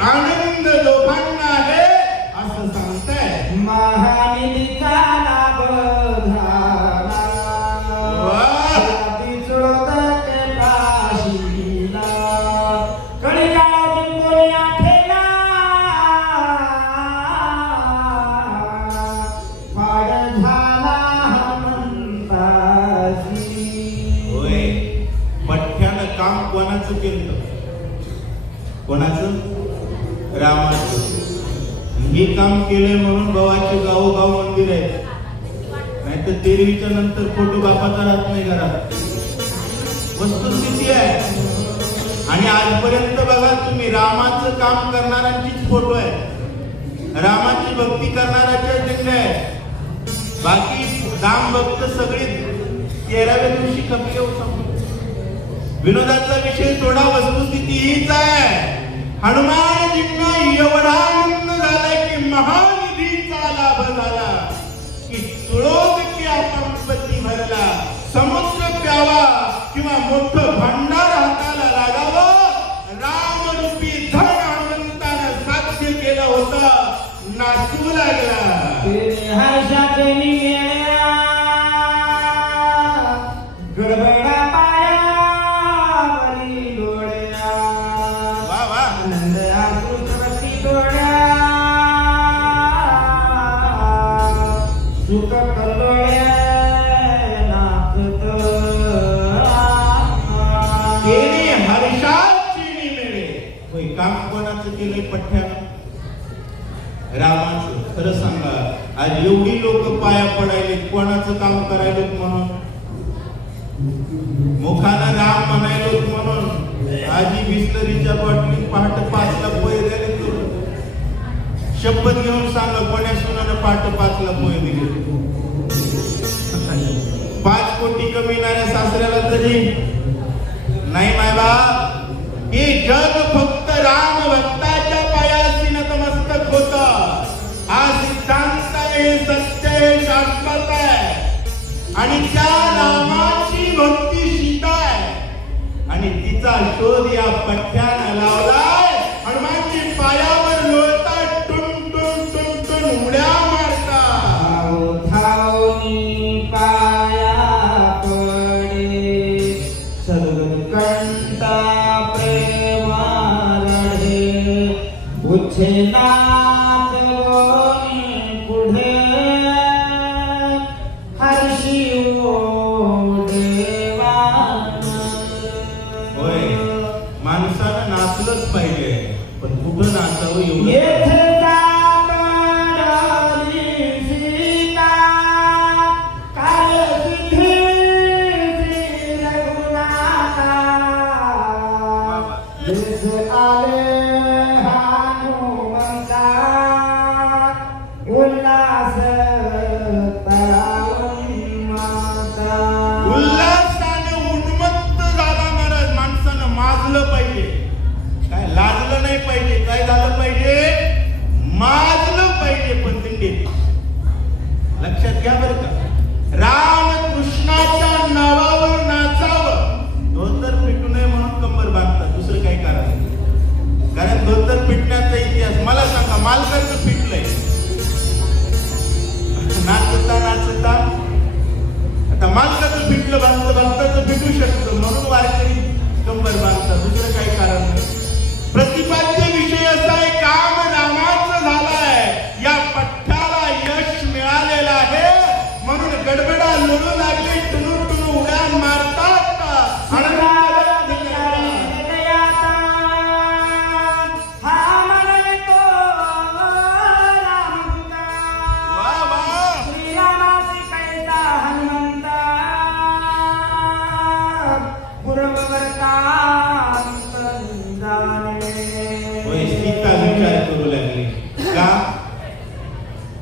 आनंद दोघांना आहे असं सांगताय. महानिधीचा लाभ झाला बिचोदक काशीला कळीगावातून कोणी आठेना फाड झाला हनुमंताची. होय, पठ्ठ्यानं काम कोणाचं केलं? कोणाचं? रामाचं. हे काम केलंय म्हणून भावाचे गावोगाव मंदिर आहे. नाहीतर तेरवीच्या नंतर फोटो बापाचा राहत नाही घरात. वस्तुस्थिती आहे. आणि आजपर्यंत बघा तुम्ही, रामाचं काम करणाऱ्यांचीच फोटो आहे, रामाची भक्ती करणाऱ्याच्या दिंड्या आहे. बाकी दाम भक्त सगळी 13व्या दिवशी कपले होता. विनोदाचा विषय थोडा, वस्तुस्थिती हीच आहे. हनुमानजींना एवढा आनंद झाला की महानिधीचा लाभ झाला की तुळोदकी आपण पती भरला. समुद्र प्यावा किंवा मोठं भांडार हाताला लागावं, रामरूपी धन हनुमंतानं साध्य केलं होतं. नाचू लागला. हर्षाचे निमेळ्या गडबडा पायावरी डोळ्या वा वा. आनंद आकृती डोळ्या सुख कलोळ्या नाचत केली हर्षाची निमेळे. होय, काम कोणाचं केलंय? पठ्ठ्यानं, रामाचं. खरं सांगा, आज एवढी लोक पाया पडायले, कोणाचं काम करायलो म्हणून? मुखानं राम म्हणायलो म्हणून. आजी बिस्लरीच्या बाटलीत पहाटे 5ला पोहे द्यायला करून शपथ घेऊन सांगा, कोण्या सुनानं पहाटे 5ला पोहे दिले? 5 कोटी कमिणाऱ्या सासऱ्याला तरी नाही मायबा. हे जग फक्त राम भक्ताच्या पायाशी नतमस्तक होत. हा सिद्धांत आहे, सत्य आहे, शाश्वत आहे. आणि त्या रामाची भक्ती सीता आहे. आणि तिचा शोध या पठ्ठ्यानं लावलाय. हनुमानजी पायावर लोळतात, टुन टुन टुन टुन उड्या मारतात. धावनी पाया पडे सद्गुणकंता प्रेमारढे उच्छेनाथ गोनी पुढे हर्षी ओ देवान. होय, माणसानं नाचलंच पाहिजे, पण कुठं नाचावं एवढं. येथे सापडली सीता काय सिद्धी श्री रघुनाथा. देश आले हनुमंता उल्हास तळावन्माता. उल्हासाने उन्मत्त झाला महाराज. माणसानं माजलं पाहिजे, काय लाजलं नाही पाहिजे. काय झालं पाहिजे? माजलं पाहिजे. पण दिंडीत लक्षात घ्या बरं का, रामकृष्णाच्या नावावर नाचावं. धोतर पिटू नये म्हणून कंबर बांधतात, दुसरं काही कारण. कारण धोतर पिटण्याचा इतिहास मला सांगा, मालकाचं पिटलंय. नाचता नाचता आता मालकाचं पिटलं, भक्ताचं पिटू शकतं म्हणून वारकरी कंबर बांधतात, दुसरं काही कारण नाही. प्रतिपाद्य विषय असा आहे, काम रामाचं झालंय. या पठ्ठ्याला यश मिळालेलं आहे म्हणून गडबडा लढू लागली, टुनू टुनू उड्या मारतात. होय, सीता विचार करू लागली. का?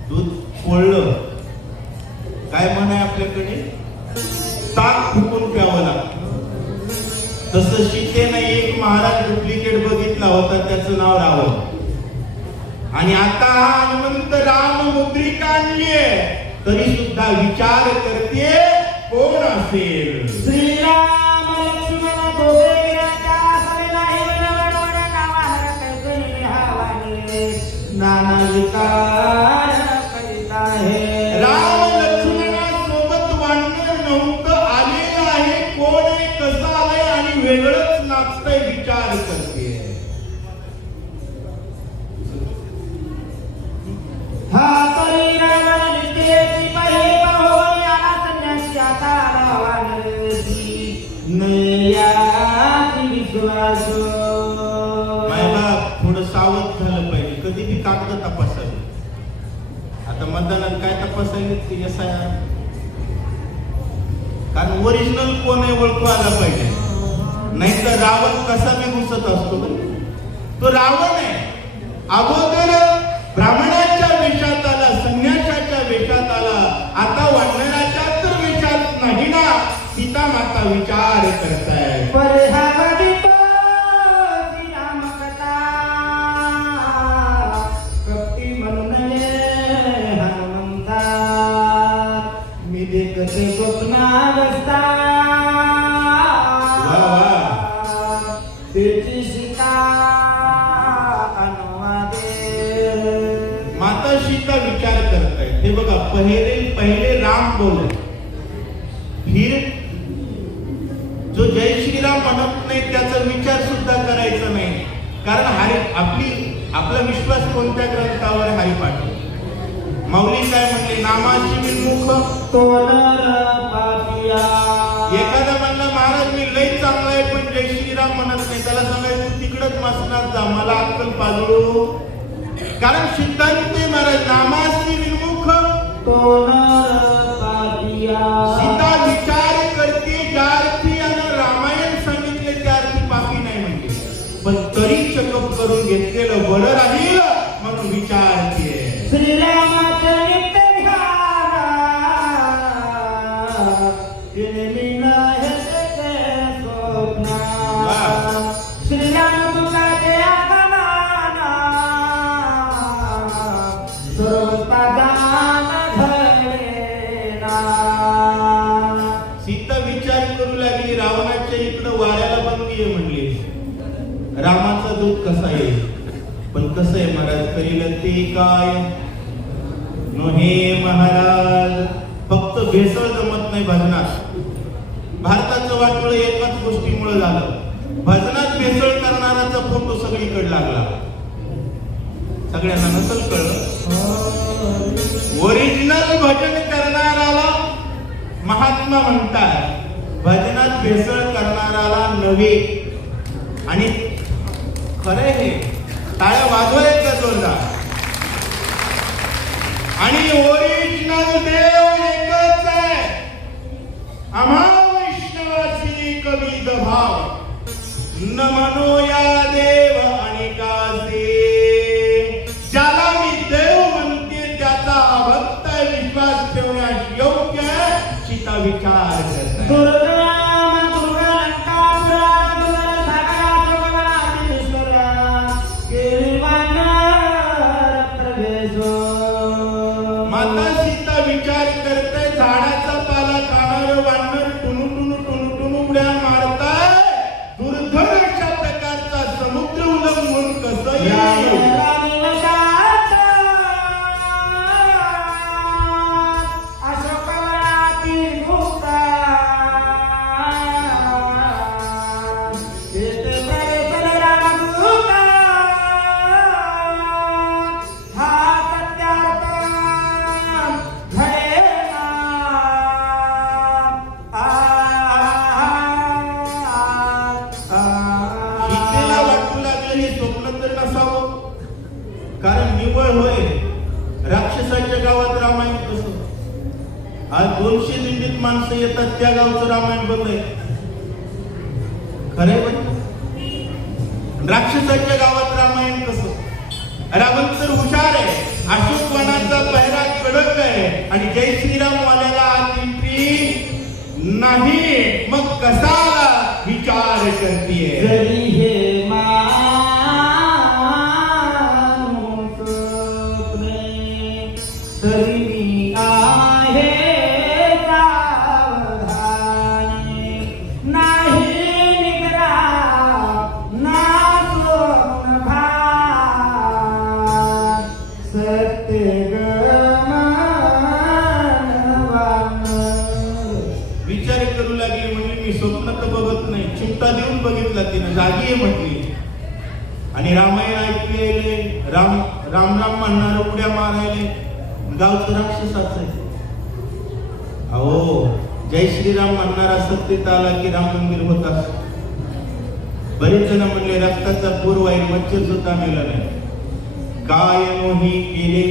दूध पोळलं काय म्हणाय आपल्याकडे, ताक फुकून प्यावं लागतं. तसं सीतेनं एक महाराज डुप्लिकेट बघितला होता, त्याचं नाव रावण. आणि आता हा हनुमंत राम मुद्रिका आणलीये, तरी सुद्धा विचार करते कोण असेल. श्रीराम लक्ष्मण दोघे विराजा, सगळे नाही वडवड नावा हरकत हा नाना विकार करीत आहे. राम लक्ष्मणासोबत वानर नव्हतं आलेलं आहे. कोण आहे, कसं आलंय आणि वेगळंच नाचतंय, विचार करते. हा तरी रावण नित्याची पाहि पाहो याला संन्यासी आता आला वानरसी नयाची विश्वास. मायबाप थोडं सावध झालं पाहिजे. कधी बी कागद तपासावी. आता मतदानात काय तपासायला ते SIR, कारण ओरिजिनल कोण आहे ओळखू आला पाहिजे. नाही तर रावण कसा बी घुसत असतो. तो रावण आहे. अगोदर ब्राह्मणाच्या वेशात आला, संन्यासाच्या वेशात आला, आता वानराच्या तर वेशात नाही ना. सीता माता विचार करताय. परहावदितो श्रीराम कथा कपटी म्हणून हनुमंता मी देखते स्वप्नावस्था त्याची सीता अनुवादे. माता सीता विचार करताय. हे बघा, पहिले राम बोल, फिर जो जय श्रीराम म्हणत नाही त्याचा विचार सुद्धा करायचा नाही. कारण आपला विश्वास कोणत्या ग्रंथावर हरिपाठ. माऊली काय म्हणले, नामाची विमुख तो नर पापिया. एखादा म्हणला महाराज मी लई चांगला आहे पण जय श्रीराम म्हणत नाही, त्याला सांगायचं तू तिकडच मसनात जा, मला अक्कल पाजळू. कारण सिद्धांत महाराज नामाची विमुख तो नर पापिया. सीता विचार करते ज्या अर्थी आणि रामायण सांगितले त्या अर्थी पापी नाही म्हणते, पण तरी चेकअप करून घेतलेलं बरं राहील म्हणून विचारते. श्रीरामाचे नित्य ध्यान केली नाही ते स्वप्न. श्रीराम तुकाचे आगमन सर्वपदान घडेना. सीता विचार करू लागली, रावणाच्या इकडं वाऱ्याला बंदी आहे म्हणली. रामाचा दूत कसा येईल, पण कसं आहे महाराज, करील ते काय नोहे महाराज. फक्त भेसळ जमत नाही भजनात. भारताचं वाटोळं एकाच गोष्टीमुळे झालं. भजनात भेसळ करणाराचा फोटो सगळीकडे लागला. सगळ्यांना नसल कळलं. ओरिजिनल भजन करणाराला महात्मा म्हणतात, भजनात भेसळ करणाराला नव्हे. आणि खरं हे टाळ्या वाजवायचा जोरदार. आणि ओरिजिनल देव एकच आहे. आम्हा वैष्णवासी कविद भाव न मनो या देव अनेकासे. ज्याला मी देव म्हणते त्याचा भक्त विश्वास ठेवण्यास योग्य सीता विचार करतात. दुर्गाम दुर्गालंका दुर्गा सागरा भगवानाधीश्वरा केळीवान प्रवेशो. माता सीता विचार करते, झाडाचा पाला खाणारं वानर टुनू टुनू टुनू टुनू उड्या मारताय. दुर्धर अशा प्रकारचा समुद्र उल्लंघून कसं येईल. सीतेला वाटू लागलं हे स्वप्न तर नसावं. कारण निव्वळ होय राक्षसाच्या गावात रामायण कसं. आज 200 दिंडीत माणसं येतात, त्या गावचं रामायण बंद आहे. खरे पण राक्षसाच्या गावात रामायण कसं. रावण तर हुशार आहे, अशोक वनाचा पहिरा कडक आहे आणि जय श्रीराम वाल्याला आज एंट्री नाही. मग कसा विचार करतीये. जरी हे माणूस प्रेम तरी मी आहे सावधान. नाही निद्रा ना स्वप्न भान बघितला तिनं, जागी आहे म्हटली. आणि रामायण ऐकले, राम राम राम म्हणणार, उड्या मारायले, गावचं राक्षसाचं आहे. अहो, जय श्रीराम म्हणणारा सत्तेत आला की राम मंदिर होत असत. बरेच जण म्हणले रक्ताचा पूर वाईल, मच्छर सुद्धा मेला नाही. काय मोही केले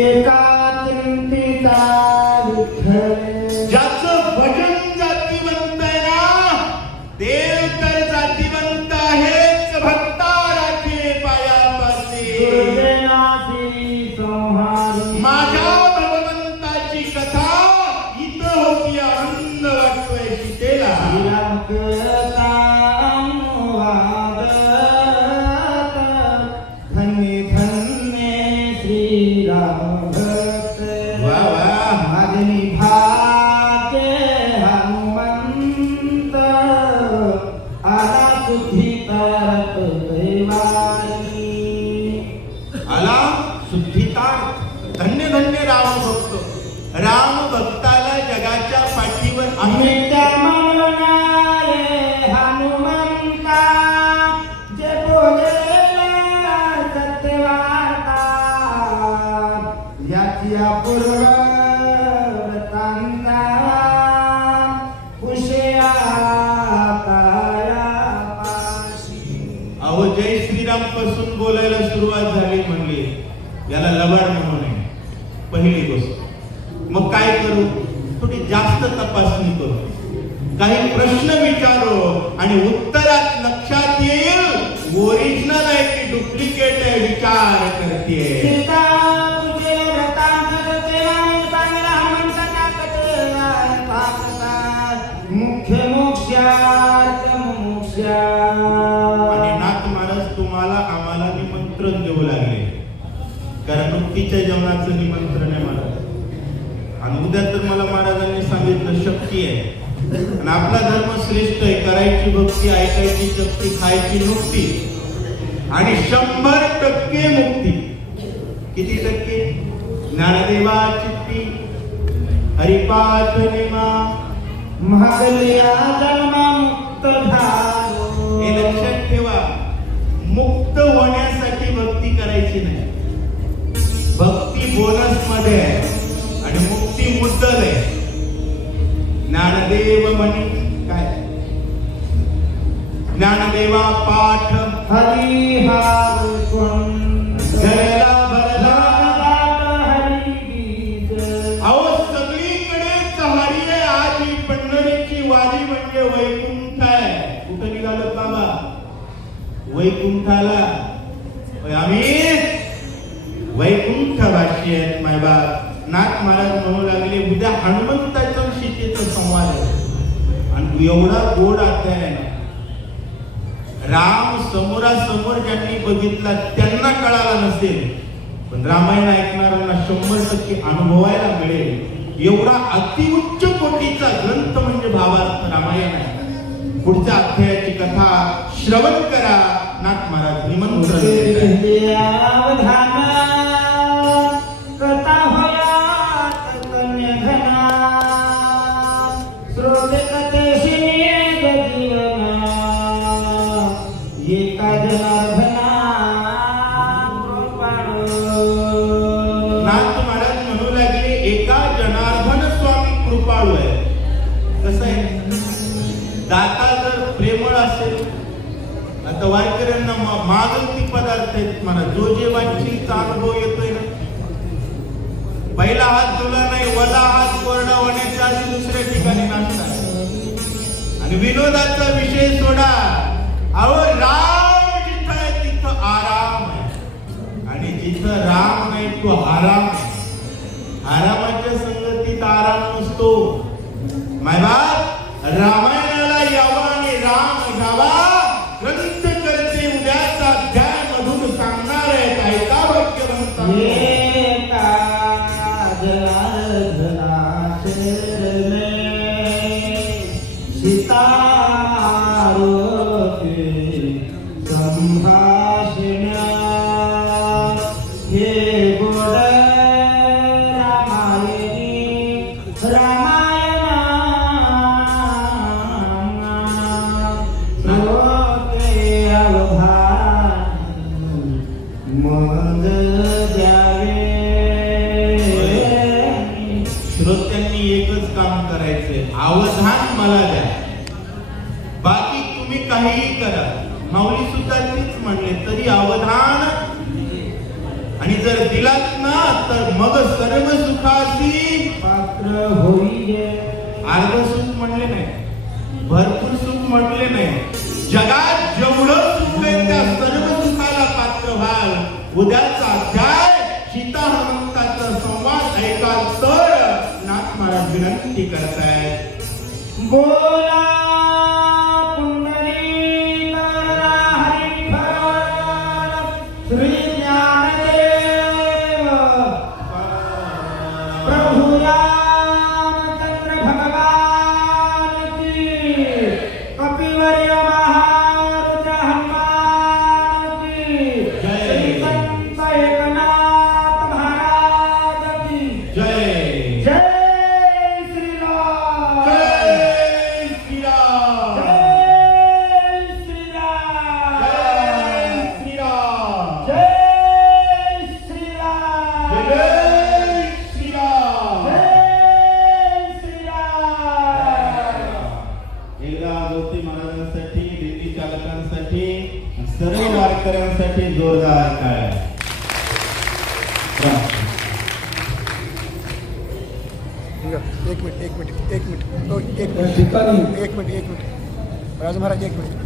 एका चिंतिता विठ्ठल. ज्याचं भजन जातीवंत आहे ना, देव तर जातीवंत आहेच, भक्ता राखे पायापाशी. दुर्जनाची संहारी. माझ्या भगवंताची कथा इथं होती, आनंद वाटतोय सीतेला. श्रीरामकथा अनुवाद. धन्य धन्य श्रीराम भक्त. वा वा. मागणी भाग्य हनुमंत. आला सुधीतारक दैवानी. आला शुद्धितार्थ. धन्य धन्य राम भक्त. राम भक्ताला जगाच्या पाठीवर आम्ही नित्य म्हणणारे हनुमंता. जे बोलेला सत्यवार्ता. याची अपूर्व वृत्तांता. उशया पाशी. अहो, जय श्रीराम पासून बोलायला सुरुवात झाली म्हणले याला लबाड म्हणू नये. पहिली गोष्ट. मग काय करू? थोडी जास्त तपासणी करू, काही प्रश्न विचारू आणि उत्तरात लक्षात येईल ओरिजिनल आहे की डुप्लिकेट आहे, विचार करते. सीता तुझे व्रतांत देवाने चांगला हनुमंताच्या कथेला पाहतात. मुख्य मोक्षार्थ मोक्षा. आणि नाथ महाराज तुम्हाला आम्हाला निमंत्रण देऊ लागले, कारण नुकतीच्या जेवणाचं निमंत्रण आहे महाराज. आणि उद्या तर मला महाराजांनी सांगितलं शक्ती आहे, आणि आपला धर्म श्रेष्ठ आहे. करायची भक्ती, ऐकायची शक्ती, खायची नुकती, आणि 100% मुक्ती. किती टक्के? ज्ञानदेवा चित्ती हरिपाठ नेमा. महागल्या जन्मा मुक्त झालो. हे लक्षात ठेवा, मुक्त होण्यासाठी भक्ती करायची नाही. भक्ती बोनस मध्ये आहे आणि मुक्ती मुद्दल आहे. ज्ञानदेव म्हणे काय? ज्ञानदेवा पाठ हरी हार कोण घरला भरला. हरी गीत. अहो, सगळीकडेच हरी आहे. आज ही पंढरीची वारी म्हणजे वैकुंठ आहे. कुठं निघालो बाबा? वैकुंठाला. आम्ही वैकुंठवासी आहेत मायबाप. नाथ महाराज म्हणू लागले उद्या हनुमंताचा सीतेचा संवाद आहे, आणि एवढा गोड अध्याय आहे ना. राम समोरासमोर ज्यांनी बघितला त्यांना कळाला नसेल, पण रामायण ऐकणाऱ्यांना 100% अनुभवायला मिळेल. एवढा अतिउच्च कोटीचा ग्रंथ म्हणजे भावार्थ रामायण आहे. पुढच्या अध्यायाची कथा श्रवण करा. नाथ महाराज निमंत्रण अवधान कथा होयात कन्यघना. श्रोते कथेशी नियत जीवना. एका जनार्दना कृपाळू. नाथ महाराज म्हणू लागले एका जनार्दन स्वामी कृपाळू आहे. कसं आहे? दाता जर प्रेमळ असेल, आता वारकऱ्यांना मागल ती पदार्थ आहेत म्हणा. जो जे वांछीचा अनुभव येतोय ना, पहिला हात धुला नाही, वला हात कोरडा होण्याच्या आधी दुसऱ्या ठिकाणी नाश्ता. आणि विनोदाचा विषय सोडा. अहो, राम जिथं आहे तिथं आराम आहे, आणि जिथं राम नाही तो आराम आहे. आरामाच्या संगतीत आराम नसतो. मायबाप, रामायणाला यावा आणि राम घ्यावा. ग्रंथ करते उद्याचा अध्याय मधून सांगणार आहेत. ऐका वाक्य म्हणतात. एका जनार्दना शरणे. सीता रोके संभाषण. हे गोड रामायणी रामायणा. मग द्यावे. श्रोत्यांनी एकच काम करायचंय, अवधान मला द्या. बाकी तुम्ही काहीही करा. माऊली सुद्धा तेच म्हणले, तरी अवधान. आणि जर दिलात ना तर मग सर्व सुखासी पात्र होईल. अर्ध सुख म्हणले नाही, भरपूर सुख म्हटले नाही. जगात जेवढं सुख आहे त्या सर्व सुखाला पात्र व्हाल. उद्याचा अध्याय सीता हनुमंताचा संवाद ऐकाल तर नाथ महाराज विनंती करतायत. बोला पुंडलिक हरिभक्त श्री ज्ञानदेव प्रभु रामचंद्र भगवान की, कपिवर्य महारुद्र हनुमान की, श्री संत एकनाथ महाराज की जय जय श्री राम. जय श्रीराम. जय श्री राम. जय श्रीराम. जय श्री राम. जय श्रीराम. जय श्री राम. एकदा ज्योती महाराजांसाठी, दिंडी चालकांसाठी, सर्व वारकऱ्यांसाठी जोरदार काय. एक मिनिट त्या ठिकाणी राज महाराज एक मिनिट.